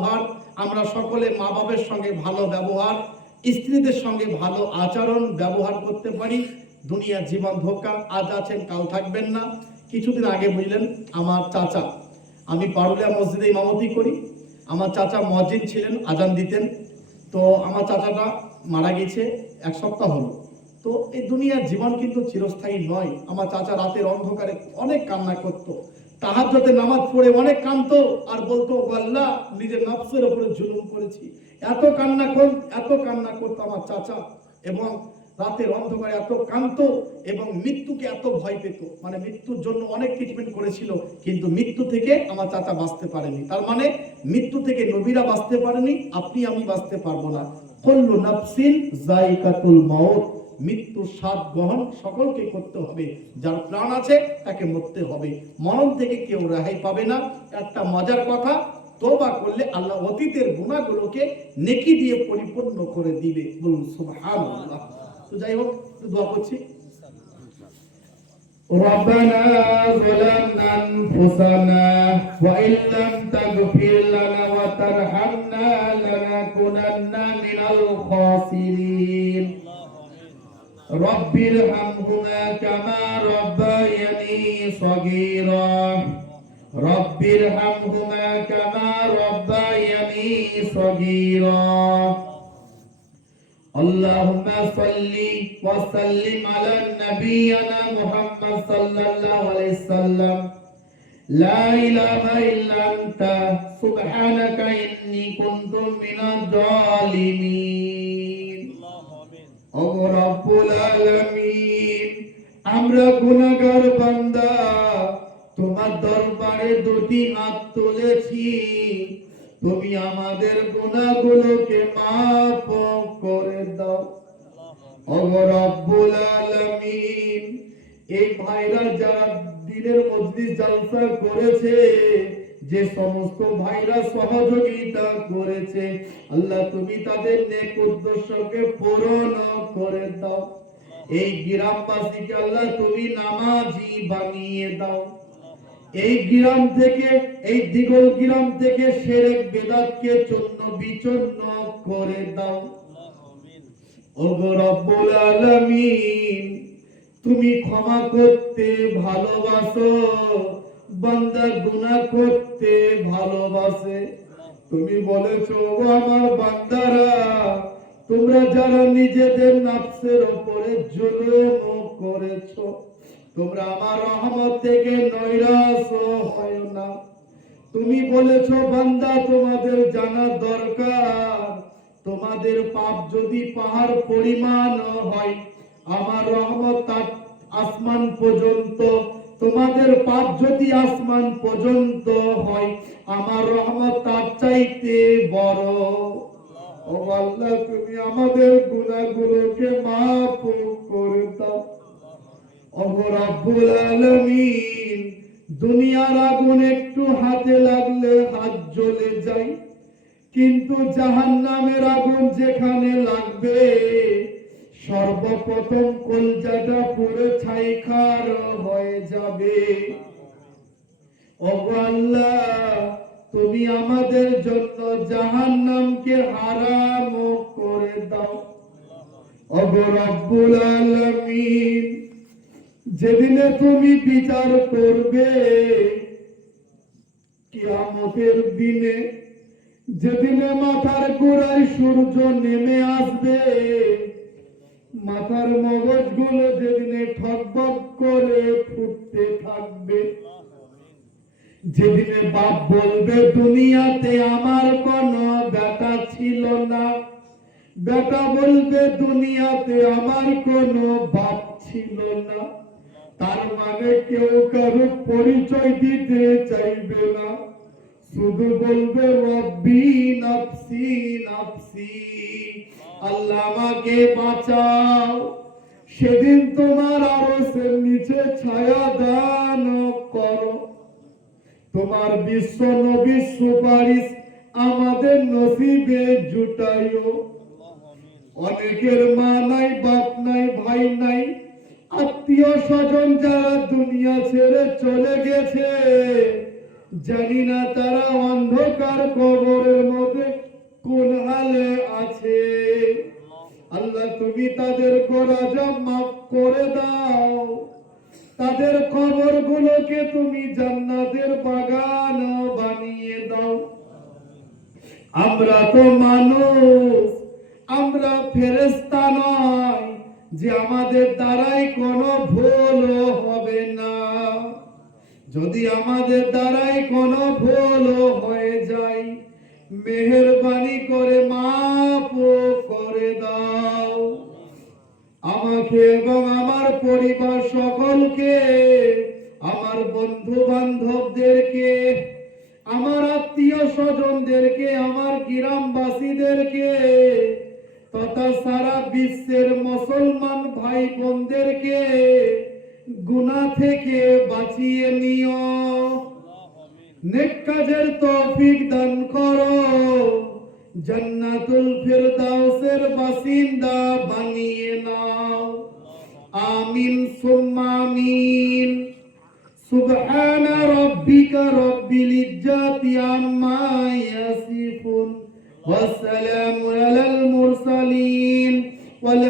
ব্যবহার, আমরা সকলে মা বাবার সঙ্গে ভালো ব্যবহার, স্ত্রীদের সঙ্গে ভালো আচরণ ব্যবহার করতে পারি। দুনিয়ার জীবন ধোঁকা, আজ আছেন কাল থাকবেন না। কিছুদিন আগে বুঝলেন আমার চাচা, আমি পারুলিয়া মসজিদে ইমামতি করি, আমার চাচা মুয়াজ্জিন ছিলেন, আজান দিতেন। তো আমার চাচাটা মারা গেছে 1 সপ্তাহ হলো। তো এই দুনিয়ার জীবন কিন্তু চিরস্থায়ী নয়। আমার চাচা রাতের অন্ধকারে অনেক কান্না করত, তাহাজ্জুদের নামাজ পড়ে অনেক কাঁদতো আর বলতো, আল্লাহ নিজের নফসের উপরে জুলুম করেছি। এত কান্না করতো আমার চাচা, এবং রাতের অন্ধকারে এত কাঁদতো এবং মৃত্যুকে এত ভয় পেত। মানে মৃত্যুর জন্য অনেক ট্রিটমেন্ট করেছিল, কিন্তু মৃত্যু থেকে আমার চাচা বাঁচতে পারেনি। তার মানে মৃত্যু থেকে নবীরা বাঁচতে পারেনি, আপনি আমি বাঁচতে পারবো না। কুল্লু নাফসিন যায়কাতুল মাউত, মৃত্যুর স্বাদ গ্রহণ সকলকে করতে হবে। যার প্রাণ আছে তাকে মরতে হবে, মরণ থেকে কেউ রেহাই পাবে না। একটা মজার কথা, তওবা করলে আল্লাহ অতীতের গুনাহগুলোকে নেকি দিয়ে পরিপূর্ণ করে দিবে। বলুন সুবহানাল্লাহ। তো যাই হোক, দোয়া করছি। ربنا ظلمنا أنفسنا وإن لم تغفر لنا وترحمنا لنكونن من الخاسرين رب ارحمهما كما ربياني صغيرا رب ارحمهما كما ربياني صغيرا اللهم صل وسلم على نبينا محمد صلى الله عليه وسلم لا إله إلا أنت سبحانك إني كنت من الظالمين ও রব্বুল আলামিন, আমরা গুনাহগার বান্দা তোমার দরবারে দুটি হাত তুলেছি, তুমি আমাদের গুনাহগুলোকে মাফ করে দাও। ও রব্বুল আলামিন, এই ভাইরা যারা দিনের মজলিস জালসা করেছে, যে সমস্ত ভাইরা সহযোগিতা করেছে, আল্লাহ তুমি তাদের নেক উদ্দেশ্যকে পূরণ করে দাও। এই গ্রামবাসীকে আল্লাহ তুমি নামাজি বানিয়ে দাও। এই গ্রাম থেকে, এই দিগল গ্রাম থেকে শিরক বিদআতকে চূর্ণ বিচূর্ণ করে দাও। ও রব্বুল আলামিন, তুমি ক্ষমা করতে ভালোবাসো, বান্দা গুনাহ করতে ভালোবাসে। তুমি বলেছো, ও আমার বান্দারা, তোমরা যারা নিজেদের নফসের উপরে জুলুম করেছো, তোমরা আমার রহমত থেকে নৈরাশ হয় না। তুমি বলেছো, বান্দা তোমাদের জানা দরকার, তোমাদের পাপ যদি পাহাড় পরিমাণ হয়, আমার রহমত তার আসমান পর্যন্ত। তোমাদের পাপ যদি আসমান পর্যন্ত হয়, আমার রহমত তার চাইতে বড়। ও আল্লাহ, তুমি আমাদের গুনাহগুলোকে মাফ করে দাও। ও রব্বুল আলামিন, দুনিয়ার আগুন একটু হাতে লাগলে হাত জ্বলে যায়, কিন্তু জাহান্নামের আগুন যেখানে লাগবে, সর্বপ্রথম কলজাটা পুরো ছাইখার হয়ে যাবে। ও আল্লাহ, তুমি আমাদের জন্য জাহান্নামকে হারাম করে দাও। ও রব্বুল আলামিন, যেদিনে তুমি বিচার করবে কিয়ামতের দিনে, যেদিনে মাথার গোড়ায় সূর্য নেমে আসবে, মাথার মগজগুলো যেদিনে ঠকবক করে ফুটতে থাকবে, যেদিনে বাপ বলবে দুনিয়াতে আমার কোনো বেটা ছিল না, বেটা বলবে দুনিয়াতে আমার কোনো বাপ ছিল না, তার মানে কেউ কারো পরিচয় দিতে চাইবে না, শুধু বলবে রব্বি নাফসি নাফসি, আল্লাহ আমাকে বাঁচাও। সেদিন তোমার আরশের নিচে ছায়া দান করো, তোমার বিশ্ব নবীর সুপারিশ আমাদের নসিবে জুটাইও। অনেকের মা নাই, বাপ নাই, ভাই নাই, আত্মীয় স্বজন যারা দুনিয়া ছেড়ে চলে গেছে, জানি না তারা অন্ধকার কবরের মধ্যে কোন হালে আছে। আল্লাহ তুমি তাদের গোনাহ মাফ করে দাও, তাদের কবরগুলোকে তুমি জান্নাতের বাগান বানিয়ে দাও। আমরা তো মানুষ, আমরা ফেরেশতা নয় যে আমাদের দ্বারাই কোনো ভুল হবে না। যদি আমাদের দ্বারাই কোনো ভুল হয়ে যায়, মেহেরবানি করে মাফ করে দাও। আমাকে এবং আমার পরিবার সকলকে, আমার বন্ধু বান্ধবদেরকে, আমার আত্মীয় স্বজনদেরকে, আমার গ্রামবাসীদেরকে তথা সারা বিশ্বের মুসলমান ভাই বোনদেরকে গুনাহ থেকে বাঁচিয়ে নিও, নেক কাজের তৌফিক দান করো, জান্নাতুল ফিরদাউসের বাসিন্দা বানিয়ে নাও। আমিন সুম্মা আমিন। সুবহানা রাব্বিকা রাব্বিল ইজ্জাতি আম্মা ইয়াসিফুন ওয়া সালামুন আলাল মুরসালিন ওয়াল